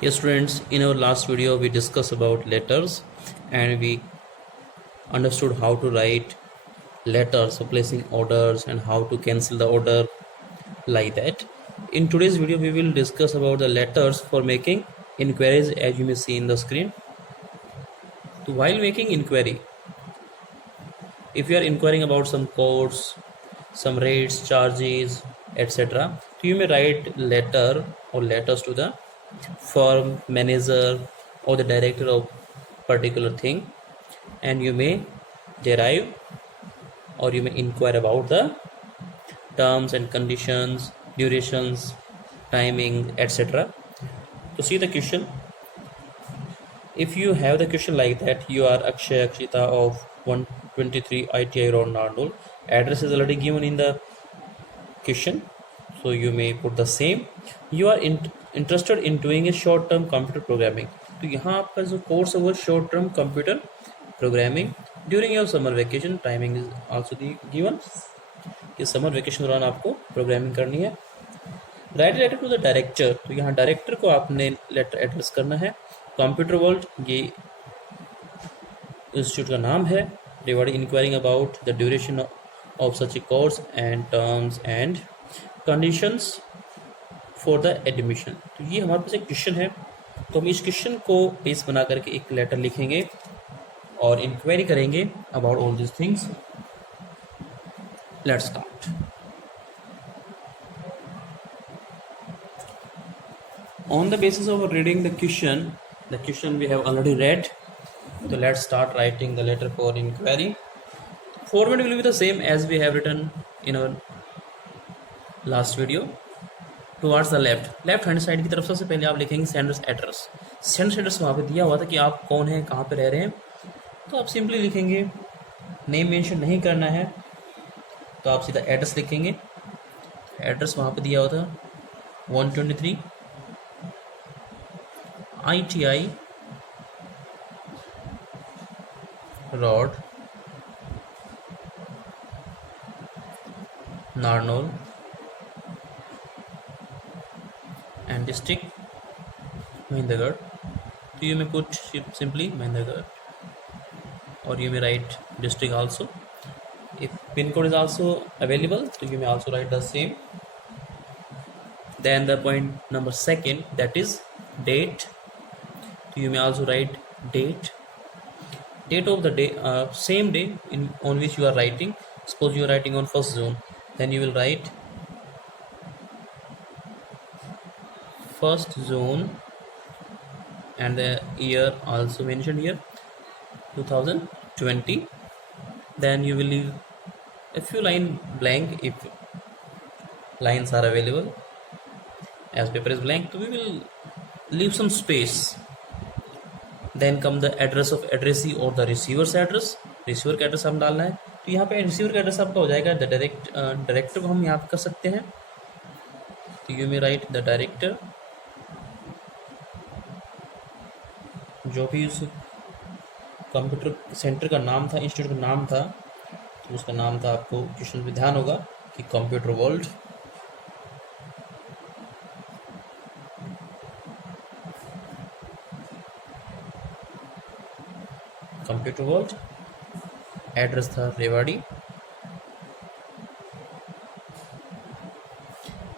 Yes, students, in our last video we discussed about letters and we understood how to write letters for placing orders and how to cancel the order like that. In today's video we will discuss about the letters for making inquiries, as you may see in the screen. So while making inquiry, if you are inquiring about some codes, some rates, charges, etc., so you may write letter or letters to the firm, manager, or the director of particular thing, and you may derive or you may inquire about the terms and conditions, durations, timing, etc. To see the question, if you have the question like that, you are Akshay Akshita of 123 ITI Road, Narnol. Address is already given in the question, so you may put the same. You are interested in doing a short term computer programming. तो यहाँ आपका जो course है वो short term computer programming during your summer vacation. Timing is also given कि summer vacation दौरान आपको programming करनी है. Write letter to the director, तो यहाँ डायरेक्टर को आपने लेटर एड्रेस करना है. कंप्यूटर वर्ल्ड ये इंस्टीट्यूट का नाम है. Regarding enquiring about the duration of such A course and terms and conditions for the admission. तो ये हमारे पास एक क्वेश्चन है, तो हम इस क्वेश्चन को बेस बना करके एक लेटर लिखेंगे और इंक्वायरी करेंगे about all this things. Let's start. On the basis of reading the question we have already read. So let's start writing the letter for inquiry. Format will be the same as we have written in our last video. Towards the left hand side की तरफ सबसे पहले आप लिखेंगे sender's address. Sender's address वहाँ पे दिया हुआ था कि आप कौन है, कहाँ पे रह रहे हैं, तो आप सिंपली लिखेंगे. नेम मेंशन नहीं करना है तो आप सीधा एड्रेस लिखेंगे. एड्रेस वहाँ पे दिया हुआ था 123 ITI Road, Narnol, and district Mahendragarh. So you may put simply Mahendragarh, or you may write district also. If pin code is also available, so you may also write the same. Then the point number second, that is date. So you may also write date of the day, same day on which you are writing. Suppose you are writing on 1st June, then you will write 1st June and the year also mentioned here 2020. Then you will leave a few lines blank if lines are available. As paper is blank, so we will leave some space. Then come the address of addressee or the receiver's address. Receiver का address हम डालना है, तो यहाँ पे receiver का address आपका हो जाएगा द डायरेक्टर को हम यहाँ पे कर सकते हैं. तो you may right the director. जो भी उस कंप्यूटर सेंटर का नाम था, इंस्टीट्यूट का नाम था, तो उसका नाम था, आपको क्वेश्चन में ध्यान होगा कि computer world. Computer world address था Rewari.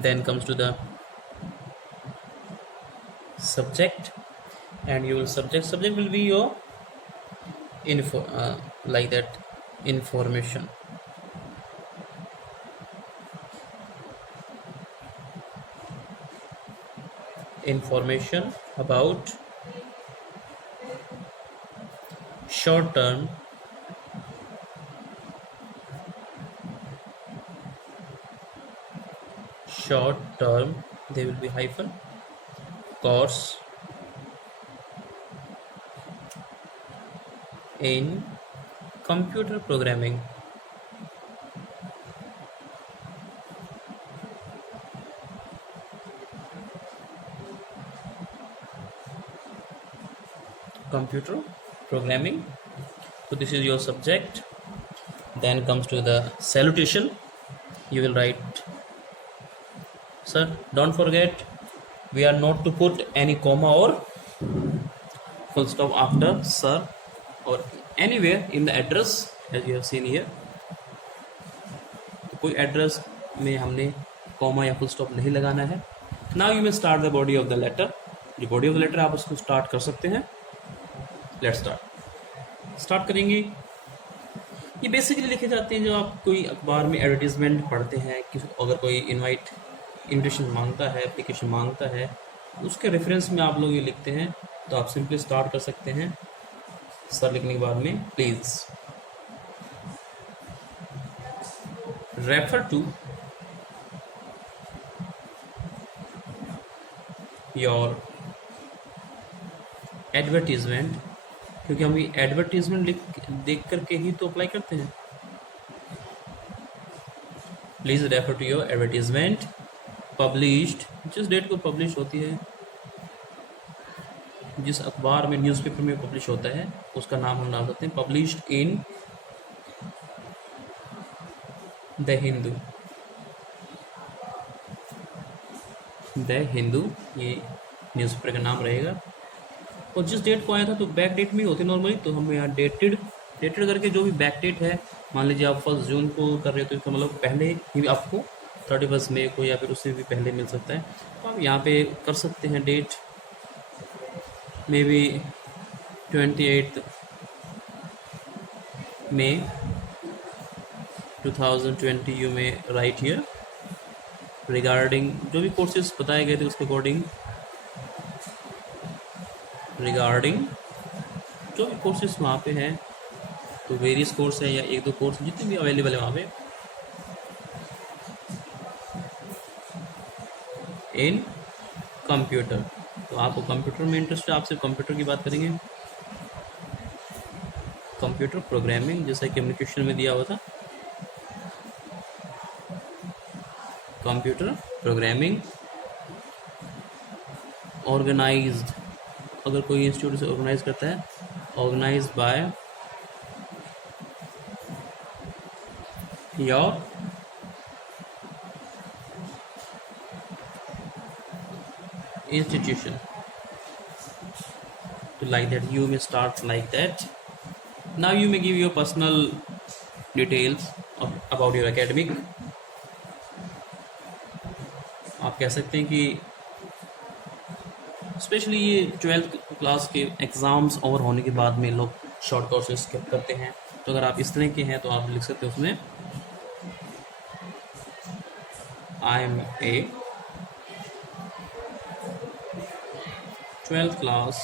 Then comes to the subject and you will subject will be your info, like that, information. Information about short term there will be hyphen course in computer programming. Computer programming. So this is your subject. Then comes to the salutation. You will write, sir, don't forget We are not to put any comma or full stop after sir or anywhere in the address as you have seen here. तो कोई address में हमने comma या full stop नहीं लगाना है. Now you may start the body of the letter. जो body of the letter आप उसको स्टार्ट कर सकते हैं. लेट्स स्टार्ट करेंगे. ये बेसिकली लिखे जाते हैं जो आप कोई अखबार में एडवर्टीजमेंट पढ़ते हैं कि अगर कोई इन्विटेशन मांगता है, एप्लीकेशन मांगता है, उसके रेफरेंस में आप लोग ये लिखते हैं. तो आप सिंपली स्टार्ट कर सकते हैं सर लिखने के बाद में please refer to your advertisement, क्योंकि हम ये एडवर्टीजमेंट देख करके ही तो अप्लाई करते हैं. Please refer to your advertisement published, जिस डेट को पब्लिश होती है, जिस अखबार में न्यूज़पेपर में पब्लिश होता है उसका नाम हम डाल सकते हैं. Published in the Hindu. The Hindu ये न्यूज़पेपर का नाम रहेगा. और जिस डेट को आया था तो बैक डेट में ही होती नॉर्मली, तो हम यहाँ डेटेड करके जो भी बैक डेट है, मान लीजिए आप 1 जून को कर रहे हो तो इसका मतलब पहले ही आपको 31 मई को या फिर उससे भी पहले मिल सकता है. तो आप यहाँ पे कर सकते हैं date may be 28 May 2020. You may write here regarding जो भी कोर्सेज बताए गए थे उसके अकॉर्डिंग, रिगार्डिंग जो भी कोर्सेज वहाँ पे हैं, तो वेरियस कोर्स है या 1-2 कोर्स जितने भी अवेलेबल है वहाँ पे, इन कंप्यूटर. तो आपको कंप्यूटर में इंटरेस्ट है, आप सिर्फ कंप्यूटर की बात करेंगे. कंप्यूटर प्रोग्रामिंग जैसा कम्युनिकेशन में दिया हुआ था, कंप्यूटर प्रोग्रामिंग. ऑर्गेनाइज्ड, अगर कोई इंस्टीट्यूट से ऑर्गेनाइज करता है, organize by your institution. So like that you may start like that. Now you may give your personal details about your academic. आप कह सकते हैं कि स्पेशली ये 12th क्लास के एग्ज़ाम्स ओवर होने के बाद में लोग शॉर्ट कोर्सेज करते हैं, तो अगर आप इस तरह के हैं तो आप लिख सकते हैं उसमें I am a 12th class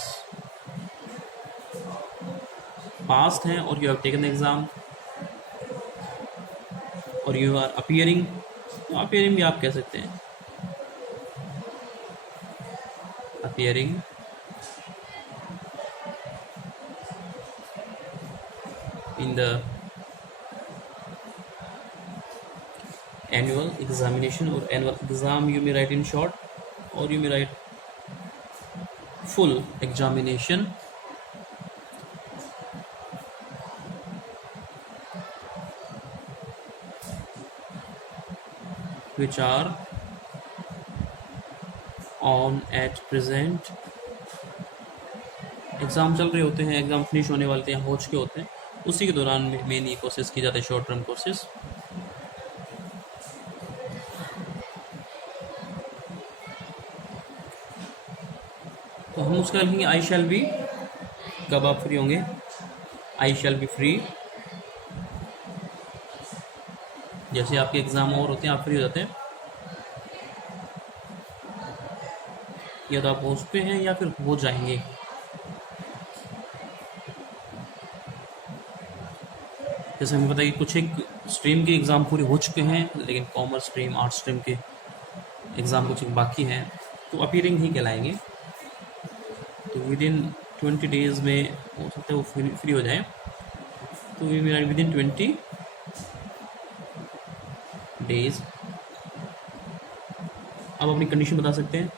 passed हैं और you have taken the exam और you are appearing. तो appearing भी आप कह सकते हैं, appearing in the annual examination or annual exam. You may write in short or you may write full examination. Which are on at present. Exam चल रहे होते हैं, एग्ज़ाम फिनिश होने वाले हैं, हो चुके होते हैं, उसी के दौरान मेन ये कोर्सेज की जाती है, शॉर्ट टर्म कोर्सेज. तो हम उसका लिखेंगे आई शैल बी. कब आप फ्री होंगे? आई शैल बी फ्री. जैसे आपके एग्ज़ाम और होते हैं आप फ्री हो जाते हैं, या तो आप हो चुके हैं या फिर हो जाएंगे. जैसे हमें पता है कि कुछ एक स्ट्रीम के एग्ज़ाम पूरे हो चुके हैं, लेकिन कॉमर्स स्ट्रीम, आर्ट्स स्ट्रीम के एग्ज़ाम कुछ बाकी हैं, तो अपीयरिंग ही कहलाएंगे. तो विद इन 20 डेज़ में हो सकता है वो फ्री हो जाए. तो विद इन 20 डेज आप अपनी कंडीशन बता सकते हैं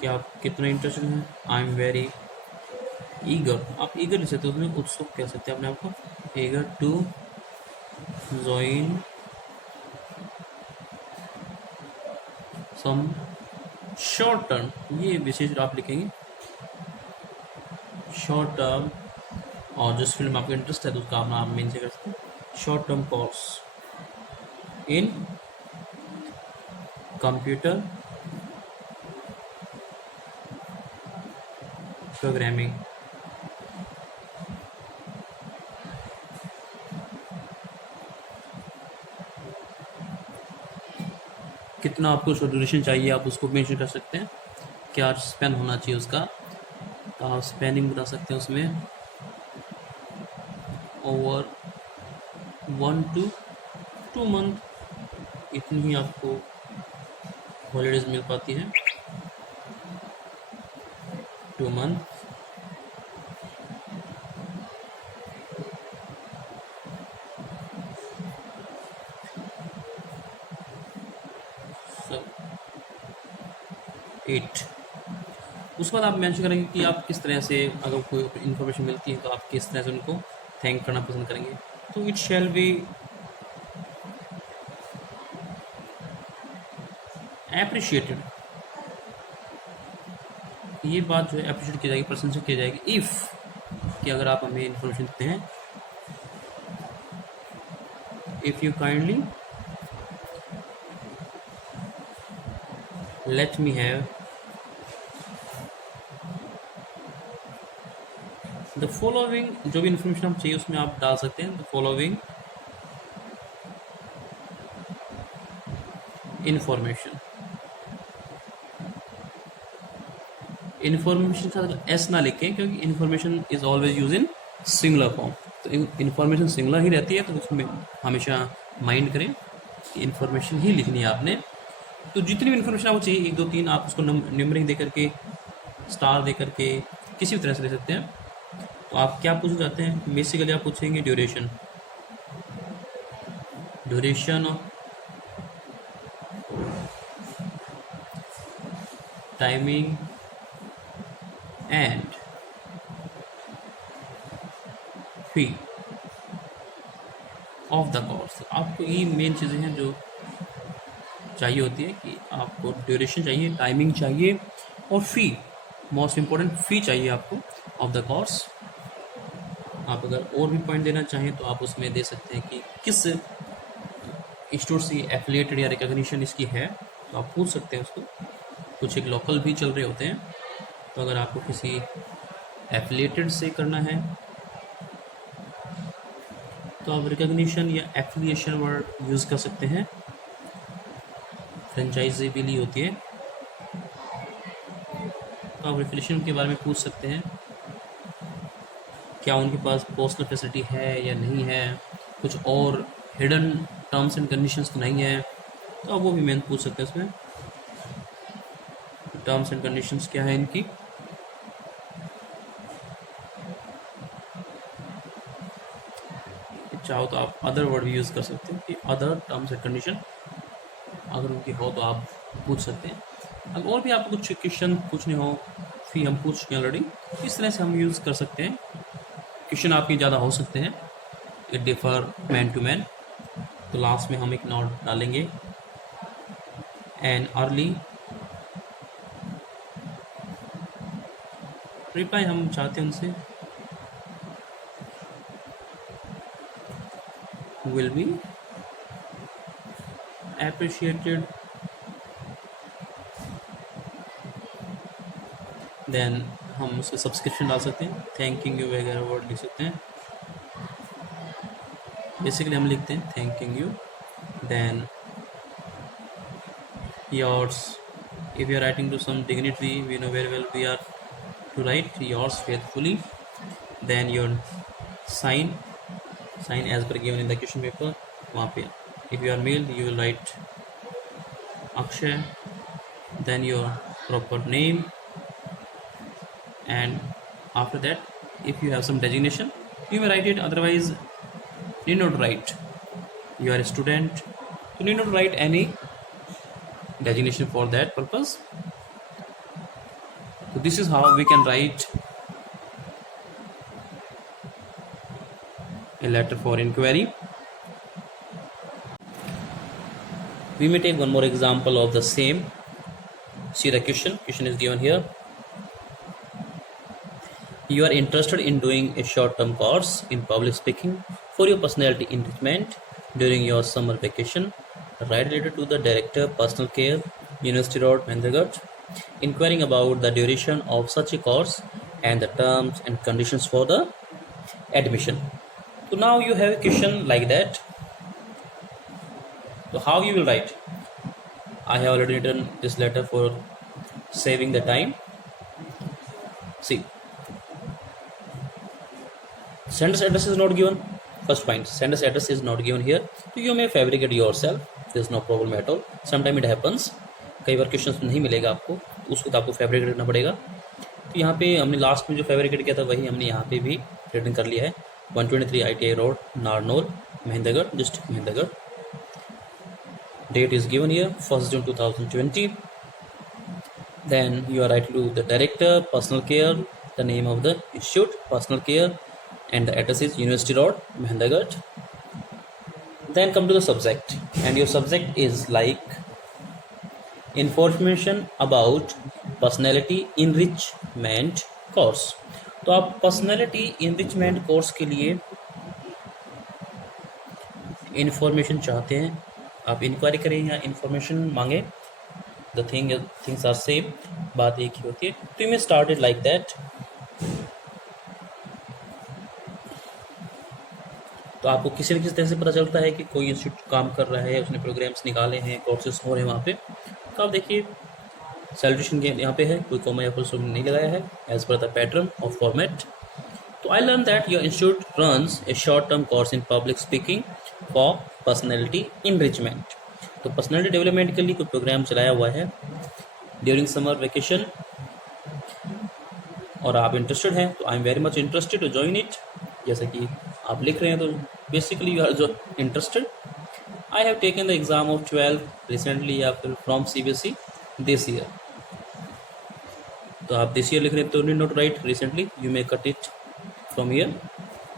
कि आप कितना इंटरेस्टेड हैं. आई एम वेरी ईगर, आप ईगर लिख सकते हो, उसमें उत्सुक कह सकते हैं अपने आप को. Eager to join some short term, ये विशेष आप लिखेंगे शॉर्ट टर्म, और जिस फील्ड में आपका इंटरेस्ट है तो उसका नाम मेन से कर सकते हैं, शॉर्ट टर्म कोर्स इन कंप्यूटर प्रोग्रामिंग। कितना आपको ड्यूरेशन चाहिए आप उसको मेंशन कर सकते हैं, क्या स्पेन होना चाहिए उसका, तो आप स्पेनिंग बता सकते हैं उसमें ओवर 1 to 2 मंथ, इतनी ही आपको हॉलीडेज मिल पाती है, 2 मंथ। So, 8। उसके बाद आप मेंशन करेंगे कि आप किस तरह से, अगर कोई इन्फॉर्मेशन मिलती है तो आप किस तरह से उनको थैंक करना पसंद करेंगे। तो इट शैल बी एप्रिशिएटेड, ये बात जो है अप्रिशिएट की जाएगी, प्रशंसा की जाएगी इफ़, कि अगर आप हमें इन्फॉर्मेशन देते हैं, if you kindly let me have the following, जो भी इन्फॉर्मेशन आप चाहिए उसमें आप डाल सकते हैं द फॉलोइंग इन्फॉर्मेशन। इन्फॉर्मेशन के साथ एस ना लिखें, क्योंकि information is always use in singular form, तो इन्फॉर्मेशन सिंगुलर ही रहती है, तो उसमें हमेशा माइंड करें कि इन्फॉर्मेशन ही लिखनी है आपने। तो जितनी भी इन्फॉर्मेशन आपको चाहिए 1 2 3, आप उसको नंबरिंग दे करके, स्टार दे करके, किसी भी तरह से ले सकते हैं। तो आप क्या पूछना चाहते हैं, बेसिकली आप पूछेंगे duration, duration of timing and fee of the course. आपको ये मेन चीज़ें हैं जो चाहिए होती है, कि आपको ड्यूरेशन चाहिए, टाइमिंग चाहिए, और फी, मोस्ट इम्पोर्टेंट फी चाहिए आपको ऑफ द कोर्स। आप अगर और भी पॉइंट देना चाहें तो आप उसमें दे सकते हैं कि किस इंस्टीट्यूट से एफिलिएटेड या रिकॉग्निशन इसकी है, तो आप पूछ सकते हैं उसको। कुछ एक लोकल भी चल रहे होते हैं, तो अगर आपको किसी एफिलिएटेड से करना है तो आप रिकॉग्निशन या एफिलिएशन वर्ड यूज़ कर सकते हैं। फ्रेंचाइजी भी ली होती है, तो आप एफिलिएशन के बारे में पूछ सकते हैं, क्या उनके पास पर्सनल फैसिलिटी है या नहीं है, कुछ और हिडन टर्म्स एंड कंडीशंस तो नहीं है, तो आप वो भी मैं पूछ सकते हैं उसमें, टर्म्स एंड कंडीशंस क्या है इनकी। चाहो तो आप अदर वर्ड भी यूज़ कर सकते हैं, कि अदर टर्म्स एंड कंडीशन अगर उनकी हो तो आप पूछ सकते हैं। अगर और भी आपको कुछ क्वेश्चन पूछने हो, फिर हम पूछ चुके हैं ऑलरेडी, इस तरह से हम यूज़ कर सकते हैं। क्वेश्चन आपके ज़्यादा हो सकते हैं, it differ man to man. तो लास्ट में हम एक नोट डालेंगे, एन अर्ली रिप्लाई हम चाहते हैं उनसे will be appreciated, देन हम उसके सब्सक्रिप्शन डाल सकते हैं, थैंकिंग यू वगैरह वर्ड लिख सकते हैं। बेसिकली हम लिखते हैं thanking you, then yours, if you are writing to some dignitary, we know very well we are to write yours faithfully, then your sign as per given in the question paper, वहाँ पे if you are male you will write Akshay, then your proper name, and after that if you have some designation you may write it, otherwise need not write. You are a student, you need not write any designation for that purpose. So this is how we can write a letter for inquiry. We may take one more example of the same. See the question. Question is given here. You are interested in doing a short-term course in public speaking for your personality enrichment during your summer vacation. Write letter to the director, personal care, University Road, Mahendragarh, inquiring about the duration of such a course and the terms and conditions for the admission. So now you have a question like that. So how you will write? I have already written this letter for saving the time. See, sender's address is not given. First point, sender's address is not given here. So you may fabricate yourself. There is no problem at all. Sometimes it happens. कई बार question नहीं मिलेगा आपको, उसको तो आपको fabricate करना पड़ेगा. तो यहाँ पे हमने लास्ट में जो फैब्रिकेट किया था वही हमने यहाँ पे भी रिटर्न कर लिया है. 123 ITI road, Narnaul, Mahendragarh, district Mahendragarh. Date is given here, 1st June 2020. Then you are writing to the director, personal care, the name of the institute, personal care, and the address is University Road, Mahendragarh. Then come to the subject, and your subject is like information about personality enrichment course. तो आप personality enrichment course के लिए information चाहते हैं, आप inquiry करें या information मांगे. द थिंग्स आर सेम, बात एक ही होती है. तो you may started like that. तो आपको किसी न किसी तरह से पता चलता है कि कोई इंस्टीट्यूट काम कर रहा है, उसने प्रोग्राम्स निकाले हैं, कोर्सेज हो रहे हैं वहाँ पे. तो आप देखिए सैल्यूटेशन के यहाँ पे है, कोई कॉमा या फुल स्टॉप नहीं लगाया है, as per the pattern of format. तो I learn that your institute runs a short term course in public speaking for personality enrichment. तो पर्सनैलिटी डेवलपमेंट के लिए कोई प्रोग्राम चलाया हुआ है ड्यूरिंग समर वेकेशन और आप इंटरेस्टेड हैं. तो I am very much interested to join it. जैसे कि आप लिख रहे हैं तो बेसिकली यू आर जो interested. I have taken the exam of 12 recently या फिर फ्रॉम CBSE दिस ईयर. तो आप दिस ईयर लिख रहे हैं तो need not right recently, you may cut it from year.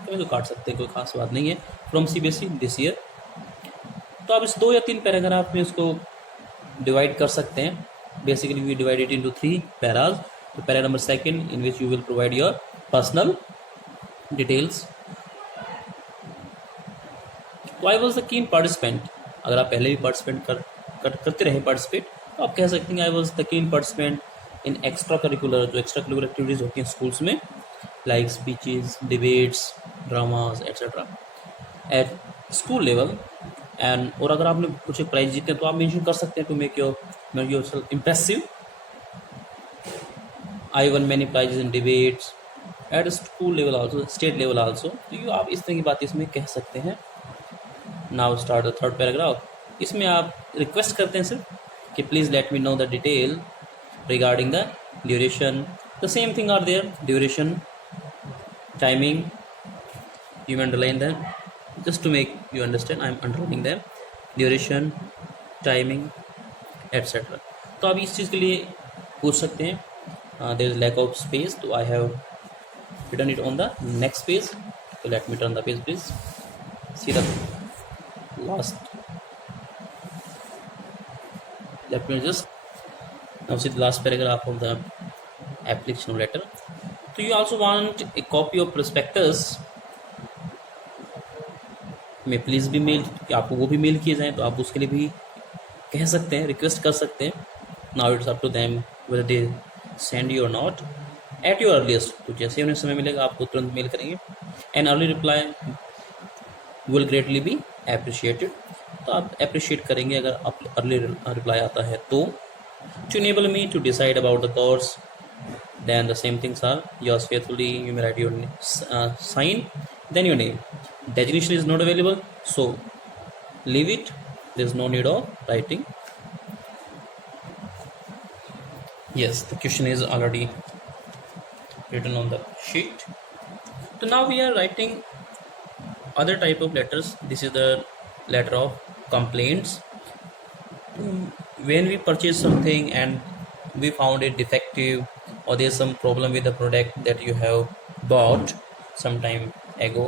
तो काट सकते हैं, कोई खास बात नहीं है. From CBSE this year. तो आप इस 2 या 3 पैराग्राफ में इसको डिवाइड कर सकते हैं. Basically we divide it into 3 paras. तो para number 2 in which you will provide your personal details. तो I was the keen participant. अगर आप पहले भी पार्टिसिपेंट करते रहे पार्टिसिपेट, तो आप कह सकते हैं आई was the keen participant in extra curricular, जो एक्स्ट्रा करिकुलर एक्टिविटीज़ होती हैं स्कूल्स में, like speeches, debates, dramas etcetera eight school level. And और अगर आपने कुछ प्राइज जीते हैं तो आप मेंशन कर सकते हैं to make yourself impressive. I won many prizes in debates at school level also, state level also. तो ये आप इस तरह की बात इसमें कह सकते हैं. Now start the 3rd paragraph. इसमें आप रिक्वेस्ट करते हैं सिर्फ कि please let me know the detail regarding the duration. The same thing are there, duration, timing, you may underline them just to make you understand. I am underlining them. Duration, timing, etc. तो आप इस चीज़ के लिए पूछ सकते हैं. there is lack of space, तो I have written it on the next page. So let me turn the page please. See the last. Let me just now see the last paragraph of the application letter. So you also want a copy of prospectus. में please भी mail, कि आपको वो भी mail किए जाएँ, तो आप उसके लिए भी कह सकते हैं, रिक्वेस्ट कर सकते हैं. Now it's up to them whether they send you or not at your earliest. तो जैसे उन्हें समय मिलेगा आपको तुरंत मेल करेंगे. And early reply will greatly be appreciated. तो आप अप्रिशिएट करेंगे अगर आप अर्ली रिप्लाई आता है तो. To enable me to decide about the course. Then the same things are yours faithfully. You may write your sign, then your name. Designation is not available, so leave it. There is no need of writing. Yes, the question is already written on the sheet. So now we are writing other type of letters. This is the letter of complaints. When we purchase something and we found it defective, or there's some problem with the product that you have bought some time ago,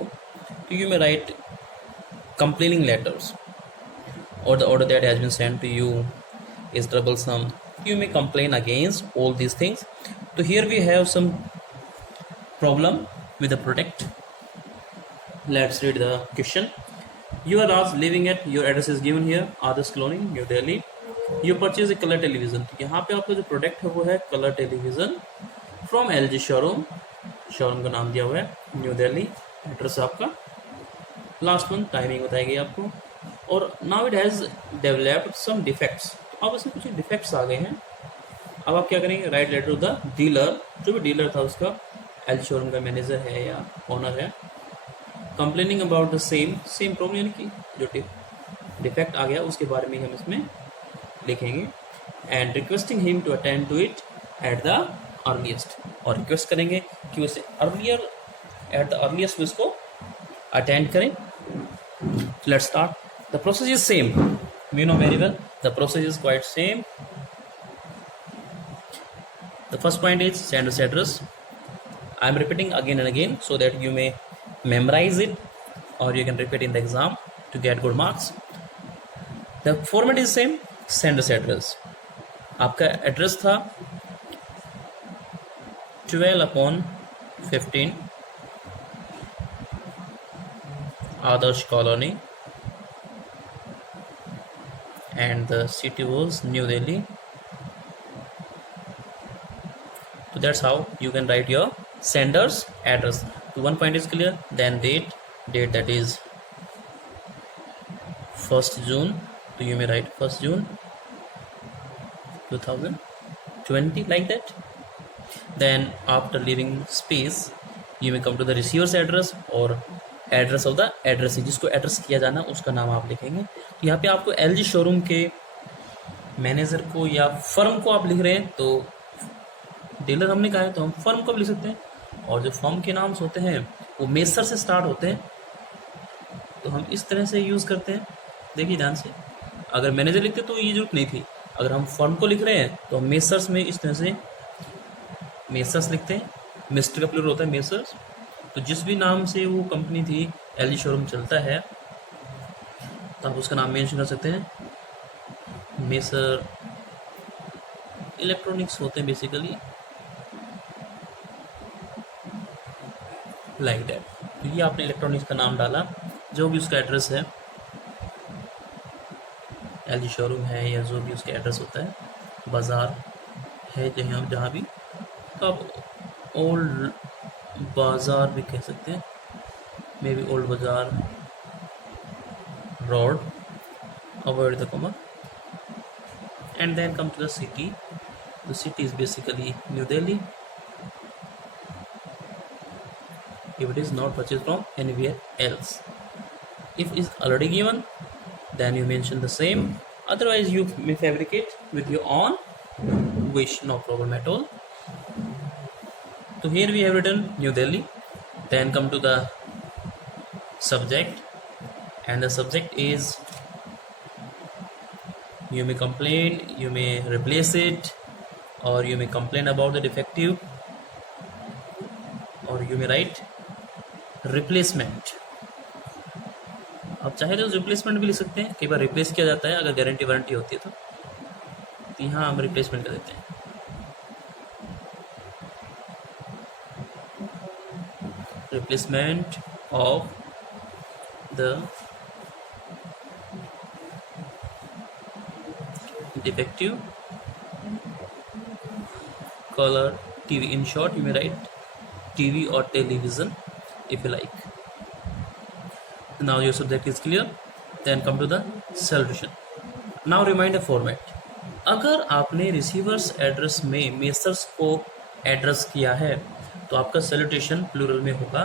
so you may write complaining letters. Or the order that has been sent to you is troublesome, You may complain against all these things. So here we have some problem with the product. Let's read the question. You are asked living at, your address is given here, Adarsh Colony, New Delhi. You purchase a color television. यहाँ पे आपका जो product है वो है colour television from LG showroom. Showroom का नाम दिया हुआ है न्यू दिल्ली. एड्रेस आपका, लास्ट मंथ, टाइमिंग बताई गई आपको. और now it has developed some defects. अब इसमें कुछ डिफेक्ट्स आ गए हैं. अब आप क्या करेंगे, write letter to the dealer. जो भी डीलर था उसका LG शोरूम का मैनेजर है या ओनर है, complaining about the same problem, यानी कि जो डिफेक्ट आ गया उसके बारे में हम इसमें लिखेंगे. And requesting him to attend to it at the earliest. और रिक्वेस्ट करेंगे कि उसे एट द अर्लीस्ट उसको अटेंड करें. Let's start. The process is same. We know very well the process is quite same. The first point is send us address. I am repeating again and again so that you may memorize it or you can repeat in the exam to get good marks. The format is same. Send us address. आपका address था 12/15 आदर्श colony and the city was New Delhi. So that's how you can write your sender's address. So one point is clear. Then date that is 1st June. So you may write 1st June 2020 like that. Then after leaving space you may come to the receiver's address or address of the address. जिसको address किया जाना उसका नाम आप लिखेंगे. तो यहाँ पे आपको LG शोरूम के मैनेजर को या फर्म को आप लिख रहे हैं, तो डीलर हमने कहा है तो हम फर्म को भी लिख सकते हैं. और जो फर्म के नाम होते हैं वो मेसर से स्टार्ट होते हैं, तो हम इस तरह से यूज़ करते हैं. देखिए ध्यान से, अगर मैनेजर लिखते तो ये जरूरत नहीं थी. अगर हम फर्म को लिख रहे हैं तो हम मेसर्स में इस तरह से मेसर्स लिखते हैं. मिस्टर का प्लूरल होता है मेसर्स. तो जिस भी नाम से वो कंपनी थी, LG शोरूम चलता है, तो आप उसका नाम मेंशन कर सकते हैं. मेसर इलेक्ट्रॉनिक्स होते हैं बेसिकली लाइक दैट. तो ये आपने इलेक्ट्रॉनिक्स का नाम डाला. जो भी उसका एड्रेस है, LG शोरूम है या जो भी उसका एड्रेस होता है, बाज़ार है जहाँ भी, तो आप ओल्ड बाज़ार भी कह सकते हैं, may be old Bazaar road, avoid the comma. And then come to the city. The city is basically New Delhi. if it is not purchased from anywhere else. If is already given, then you mention the same. Otherwise you may fabricate with your own wish, no problem at all. So here we have written New Delhi. Then come to the subject, and the subject is, you may complain, you may replace it, or you may complain about the defective, or you may write replacement. आप चाहे तो replacement भी लिख सकते हैं. कई बार replace किया जाता है अगर गारंटी वारंटी होती है तो यहाँ हम रिप्लेसमेंट कर देते हैं. Replacement of the defective color TV. In short, you may write TV or television if you like. Now your subject is clear. Then come to the solution. Now reminder format. अगर आपने receiver's address में messrs को address किया है तो आपका salutation plural में होगा.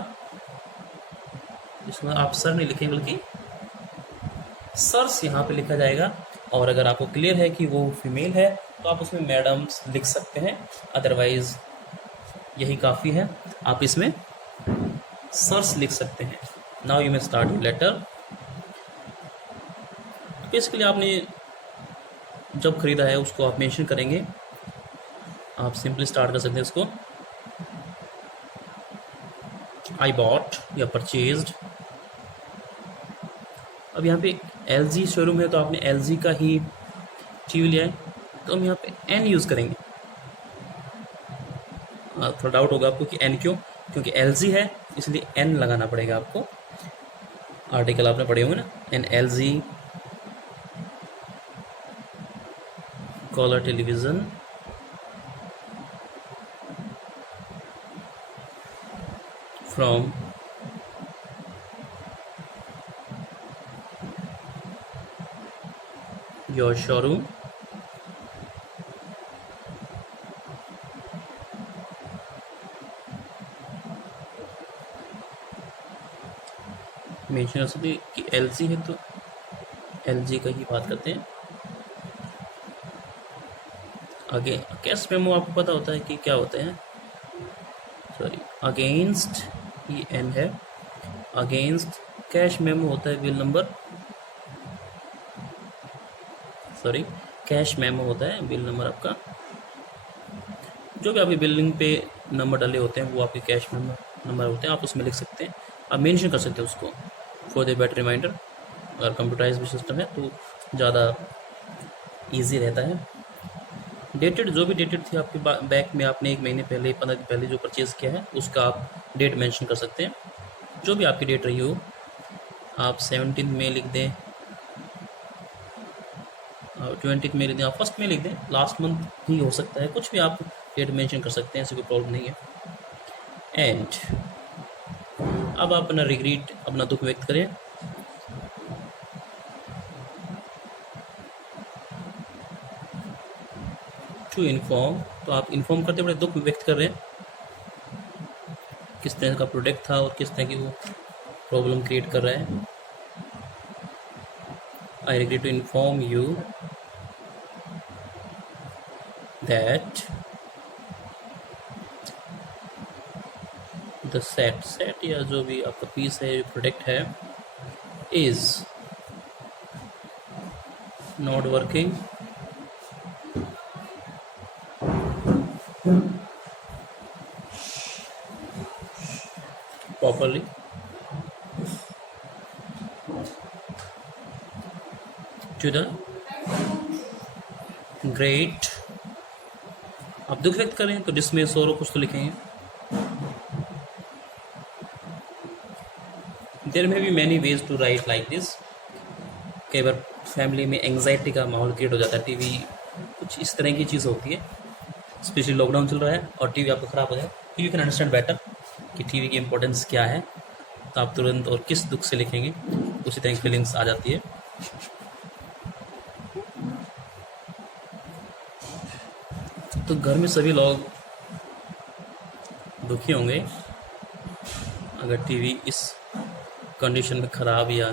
इसमें आप सर नहीं लिखेंगे बल्कि सर्स यहाँ पे लिखा जाएगा. और अगर आपको क्लियर है कि वो फीमेल है तो आप उसमें मैडम्स लिख सकते हैं. अदरवाइज यही काफ़ी है, आप इसमें सर्स लिख सकते हैं. Now you may start your letter. इसके लिए आपने जब खरीदा है उसको आप मेंशन करेंगे. आप सिंपली स्टार्ट कर सकते हैं इसको, आई बॉट या परचेज्ड. अब यहाँ पे LG शोरूम है तो आपने LG का ही टीवी लिया है. तो हम यहाँ पे एन यूज़ करेंगे। थोड़ा डाउट होगा आपको कि एन क्यों, क्योंकि एल जी है इसलिए एन लगाना पड़ेगा आपको। आर्टिकल आपने पढ़े होंगे ना, an LG colour television from your showroom mention कर सकते कि एल जी है तो एल जी का ही बात करते हैं। आगे कैश मेमो आपको पता होता है कि क्या होते हैं, सॉरी अगेंस्ट ही एन है, अगेंस्ट कैश मेमो होता है bill number, sorry cash memo होता है बिल नंबर आपका, जो भी आपकी बिलिंग पे नंबर डाले होते हैं वो आपके कैश नंबर होते हैं, आप उसमें लिख सकते हैं, आप मेंशन कर सकते हैं उसको फॉर द बेटर रिमाइंडर। अगर कंप्यूटराइज भी सिस्टम है तो ज़्यादा इजी रहता है। डेटेड, जो भी डेटेड थी आपके बैक में, आपने 1 महीने पहले 15 दिन पहले जो परचेज़ किया है उसका आप डेट मेंशन कर सकते हैं, जो भी आपकी डेट रही हो। आप 17 में लिख दें, 20 में लिख दें, आप 1 में लिख दें, लास्ट मंथ ही हो सकता है, कुछ भी आप डेट मेंशन कर सकते हैं, ऐसी कोई प्रॉब्लम नहीं है। एंड अब आप अपना रिग्रेट, अपना दुख व्यक्त करें। टू इन्फॉर्म, तो आप इन्फॉर्म करते बड़े दुख व्यक्त कर रहे हैं, किस तरह का प्रोडक्ट था और किस तरह की वो प्रॉब्लम क्रिएट कर रहा है। I regret to inform you that the set या जो भी आपका पीस है, प्रोडक्ट है, is not working properly to the great, आप दुख व्यक्त करें तो डिसमे सोरो कुछ तो लिखेंगे। There may be many ways to write like this. कई बार फैमिली में एंग्जाइटी का माहौल क्रिएट हो जाता है, टीवी कुछ इस तरह की चीज़ होती है, स्पेशली लॉकडाउन चल रहा है और टीवी आपका ख़राब हो जाए, यू कैन अंडरस्टैंड बेटर कि टीवी की इम्पोर्टेंस क्या है, तो आप तुरंत और किस दुख से लिखेंगे उसी तरह की फीलिंग्स आ जाती है। तो घर में सभी लोग दुखी होंगे अगर टीवी इस कंडीशन में ख़राब या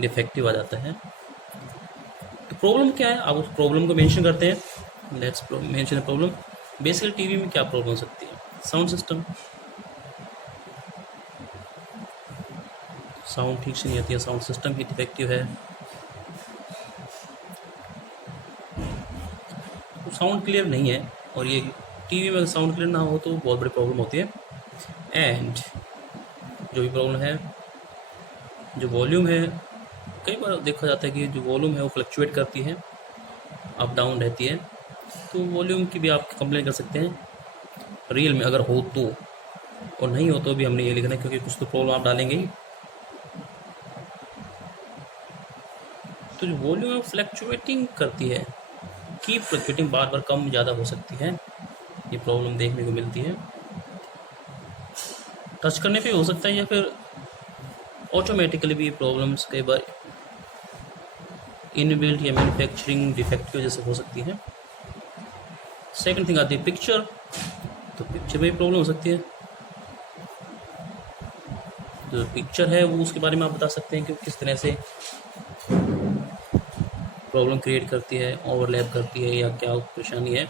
डिफेक्टिव आ जाता है। तो प्रॉब्लम क्या है, आप उस प्रॉब्लम को मेंशन करते हैं। Let's mention problem. Basically TV में क्या प्रॉब्लम हो सकती है, साउंड सिस्टम, साउंड ठीक से नहीं आती है, साउंड सिस्टम ही डिफेक्टिव है, तो साउंड क्लियर नहीं है, और ये टीवी में साउंड क्लियर ना हो तो बहुत बड़ी प्रॉब्लम होती है। एंड जो भी प्रॉब्लम है, जो वॉल्यूम है, कई बार देखा जाता है कि जो वॉल्यूम है वो फ्लक्चुएट करती है, अप डाउन रहती है, तो वॉल्यूम की भी आप कंप्लेन कर सकते हैं रियल में अगर हो तो, और नहीं हो तो भी हमने ये लिखना है क्योंकि कुछ तो प्रॉब्लम आप डालेंगे ही। तो जो वॉल्यूम है फ्लक्चुएटिंग करती है, कीप फ्लक्चुएटिंग, बार बार कम ज़्यादा हो सकती है, ये प्रॉब्लम देखने को मिलती है। टच करने पे हो सकता है या फिर ऑटोमेटिकली भी प्रॉब्लम्स कई बार इनबिल्ट या मैन्युफैक्चरिंग डिफेक्ट की वजह से हो सकती है। सेकंड थिंग आती है पिक्चर, तो पिक्चर में भी प्रॉब्लम हो सकती है। जो पिक्चर है वो उसके बारे में आप बता सकते हैं कि किस तरह से प्रॉब्लम क्रिएट करती है, ओवरलैप करती है या क्या परेशानी है।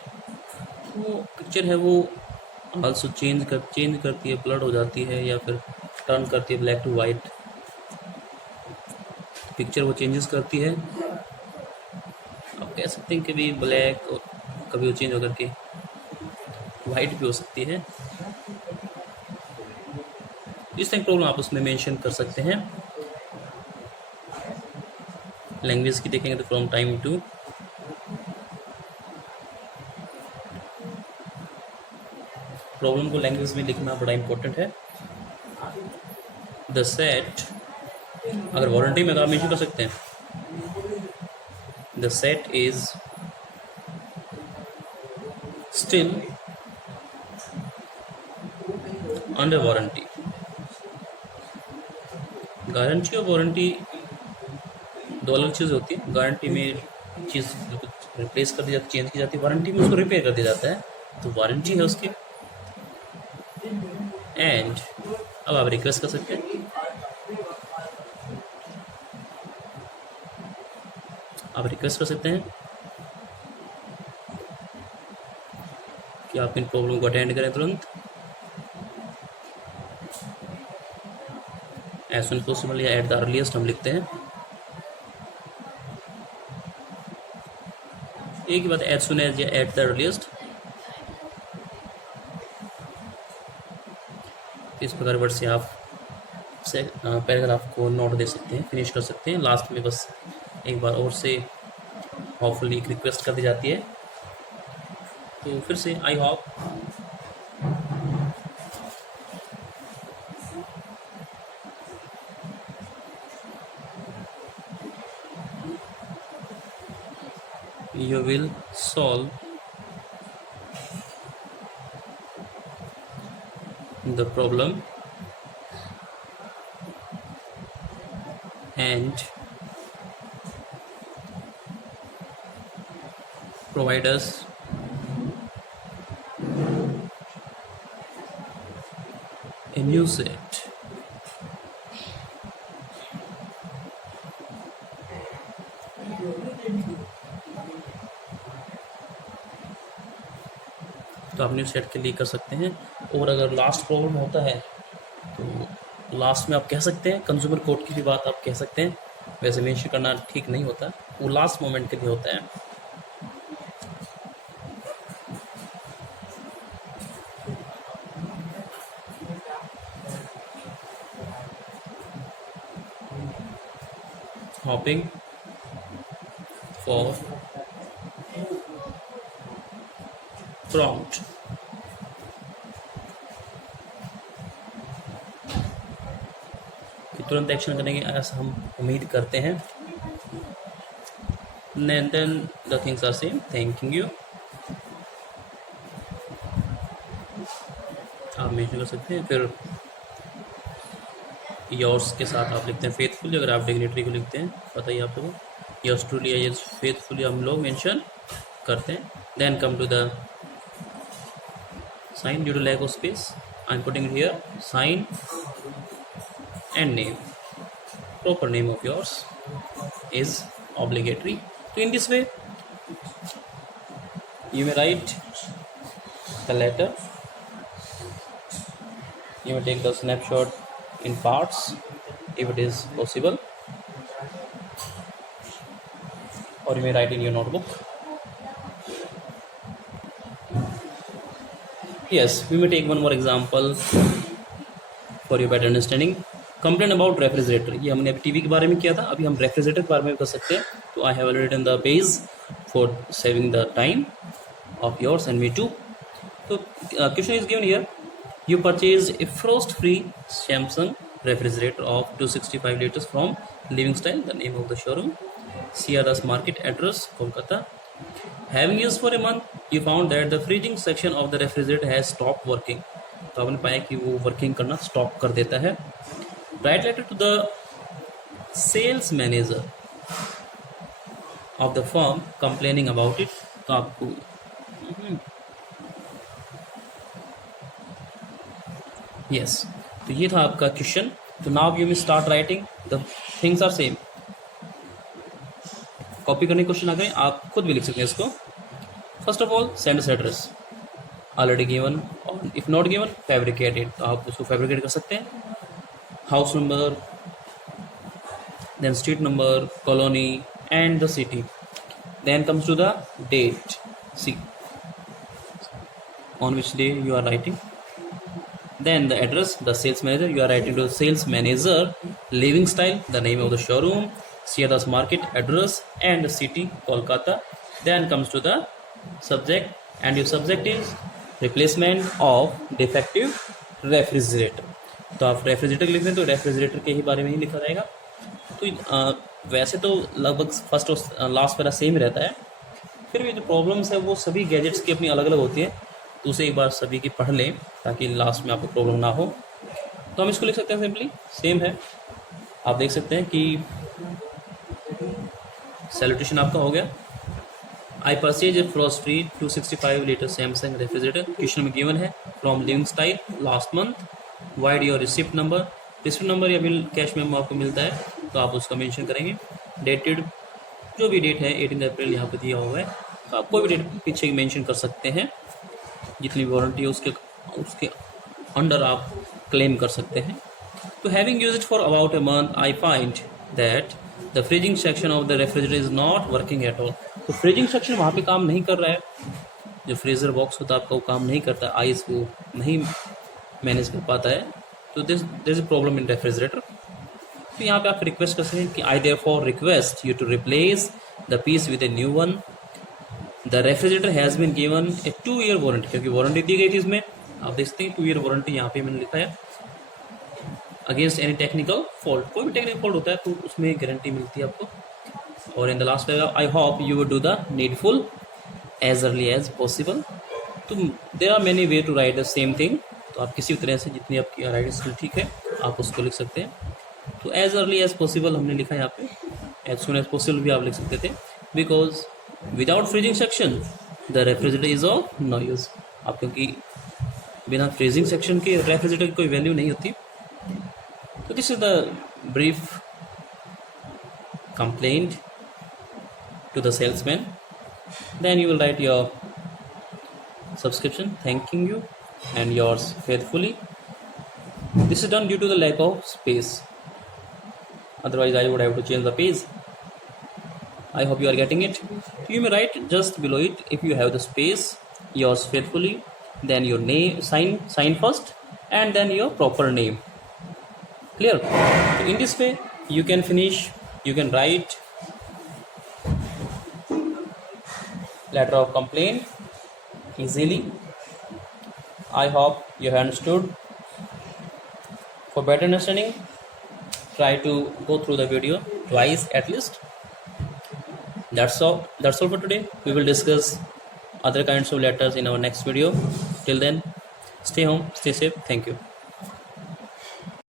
वो पिक्चर है वो आल्सो चेंज करती है, ब्लड हो जाती है या फिर टर्न करती है ब्लैक टू वाइट, पिक्चर वो चेंजेस करती है। आप कह सकते हैं कभी ब्लैक और कभी वो चेंज होकर के वाइट भी हो सकती है। इस तरह की प्रॉब्लम आप उसमें मेंशन कर सकते हैं। लैंग्वेज की देखेंगे तो फ्रॉम टाइम टू प्रॉब्लम को लैंग्वेज में लिखना बड़ा इंपॉर्टेंट है। द सेट, अगर वारंटी में आप मेंशन कर सकते हैं, the set is still under warranty. Guarantee और वारंटी दो अलग चीज़ होती है। गारंटी में चीज़ रिप्लेस कर दी जाती, चेंज की जाती है, वारंटी में उसको रिपेयर कर दिया जाता है, तो वारंटी है उसकी। एंड अब आप रिक्वेस्ट कर सकते हैं, आप रिक्वेस्ट कर सकते हैं कि आप इन प्रॉब्लम को अटेंड करें तुरंत, एज सुन पॉसिबल या एट द अर्लीस्ट हम लिखते हैं। एक ही बात, एज सुन एज या एट द अर्लीस्ट। इस प्रकार वर्ड से आप पैराग्राफ को नोट दे सकते हैं, फिनिश कर सकते हैं। लास्ट में बस एक बार और से होपफुली एक रिक्वेस्ट कर दी जाती है, तो फिर से I hope you will solve the problem and provide us a new set. तो आप न्यू सेट के लिए कर सकते हैं। और अगर लास्ट प्रॉब्लम होता है तो लास्ट में आप कह सकते हैं, कंज्यूमर कोर्ट की भी बात आप कह सकते हैं। वैसे मेंशन करना ठीक नहीं होता, वो लास्ट मोमेंट के लिए होता है। हॉपिंग फॉर प्रॉम्प्ट, तुरंत एक्शन करेंगे ऐसा हम उम्मीद करते हैं। then the things are same, thanking you। आप मेंशन कर सकते हैं। फिर योर्स के साथ आप लिखते हैं फेथफुली, अगर आप डिग्नेटरी को लिखते हैं पता ही आप लोगों को, योर्स ट्रूली या फेथफुली हम लोग मेंशन करते हैं। Then come to the sign due to lack of space, I'm putting it here, sign and name, proper name of yours is obligatory। So in this way you may write the letter, you may take the snapshot in parts if it is possible, or you may write in your notebook। Yes, we may take one more example for your better understanding। Complain about refrigerator, ये हमने अभी TV के बारे में किया था, अभी हम रेफ्रिजरेटर के बारे में कर सकते हैं। तो I have written the page for saving the time of yours and me too। तो question is given here, you purchased a frost free Samsung refrigerator of 265 liters from Living Style, the name of the showroom, Sierra's Market, address Kolkata। Having used for a month, you found that the freezing section of the refrigerator has stopped working। तो आपने पाया कि वो working करना stop कर देता है। Write letter to the sales manager of the firm complaining about it। तो आपको yes, तो ये था आपका क्वेश्चन। तो now you may start writing, the things are same. Copy करने क्वेश्चन आ गए, आप खुद भी लिख सकते हैं इसको। First of all send address already given, और इफ नॉट गिवन फैब्रिकेटेड, तो आप उसको फैब्रिकेट कर सकते हैं। House number, then street number, colony and the city. Then comes to the date, see on which day you are writing. Then the address, the sales manager, you are writing to the sales manager, Living Style, the name of the showroom, Sierra's Market, address, and the city, Kolkata. Then comes to the subject, and your subject is replacement of defective refrigerator. तो आप refrigerator लिख रहे हैं तो refrigerator के ही बारे में ही लिखा जाएगा। तो वैसे तो लगभग फर्स्ट और लास्ट पैरा सेम रहता है, फिर भी जो प्रॉब्लम्स है वो सभी गैजेट्स की अपनी अलग अलग होती है, तो उसे एक बार सभी की पढ़ लें ताकि लास्ट में आपको प्रॉब्लम ना हो। तो हम इसको लिख सकते हैं सिंपली, सेम है। आप देख सकते हैं कि सैल्यूटेशन आपका हो गया। I purchase a frost free 265 litre Samsung refrigerator, question में गिवन है from living style last month, vide your receipt number. Receipt number या बिल कैश मेमो आपको मिलता है तो आप उसका मेंशन करेंगे। डेटेड जो भी डेट है 18 अप्रैल यहाँ पे दिया हुआ है, तो आप कोई भी डेट पीछे मेंशन कर सकते हैं। जितनी वारंटी है उसके अंडर आप क्लेम कर सकते हैं। तो having used for about a month I find that the freezing section of the refrigerator is not working at all. तो फ्रीजिंग सेक्शन वहाँ पे काम नहीं कर रहा है, जो फ्रीजर बॉक्स होता है आपका वो काम नहीं करता, आइस वो नहीं मैनेज कर पाता है, तो this is a problem in refrigerator. तो यहाँ पे आप रिक्वेस्ट कर सकते हैं कि I therefore request you to replace the piece with a new one. The refrigerator has been given a 2 year warranty, क्योंकि वारंटी दी गई थी इसमें, आप देख सकते हैं 2 ईयर वारंटी यहाँ पे मैंने लिखा है। अगेंस्ट एनी टेक्निकल फॉल्ट, कोई भी टेक्निकल फॉल्ट होता है तो उसमें गारंटी मिलती है आपको। और in the last paragraph I hope you would do the needful as early as possible. तो there are many way to write the same thing, तो आप किसी भी तरह से जितनी आपकी राइटिंग स्किल ठीक है आप उसको लिख सकते हैं। तो एज अर्ली एज पॉसिबल हमने लिखा है यहाँ पे, एज सुन एज पॉसिबल भी आप लिख सकते थे, because without freezing section the refrigerator is of no use. आप क्योंकि बिना फ्रीजिंग सेक्शन के रेफ्रिजरेटर की कोई वैल्यू नहीं होती। तो this is the brief complaint to the salesman. Then you will write your subscription thanking you and yours faithfully. This is done due to the lack of space, otherwise I would have to change the page. I hope you are getting it. You may write just below it, if you have the space, yours faithfully, then your name, sign first and then your proper name. Clear? So in this way you can finish, you can write letter of complaint easily. I hope you have understood. For better understanding, try to go through the video twice at least. That's all for today. We will discuss other kinds of letters in our next video. Till then, stay home, stay safe. Thank you.